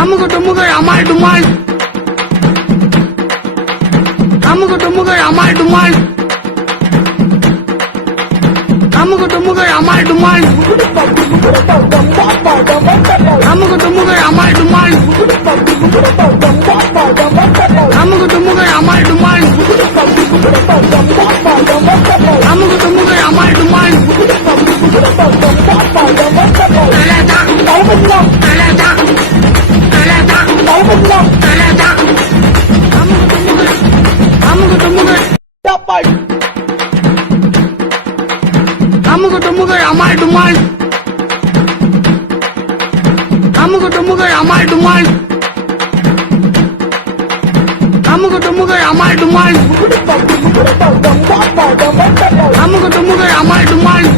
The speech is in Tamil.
அமுகு டுமுகு அமால் டுமால் அமுகு டுமுகு அமால் டுமால் அமுகு டுமுகு அமால் டுமால் அமுகு டுமுகு அமால் டுமால் அமுகு டுமுகு அமால் டுமால் அமுகு டுமுகு அமால் டுமால் தலதா தலதா தலதா தலதா அமுகு டுமுகு அமுகு டுமுகு அமால் டுமால் அமுகு டுமுகு அமால் டுமால் அமுகு டுமுகு அமால் டுமால் அமுகு டுமுகு அமால் டுமால்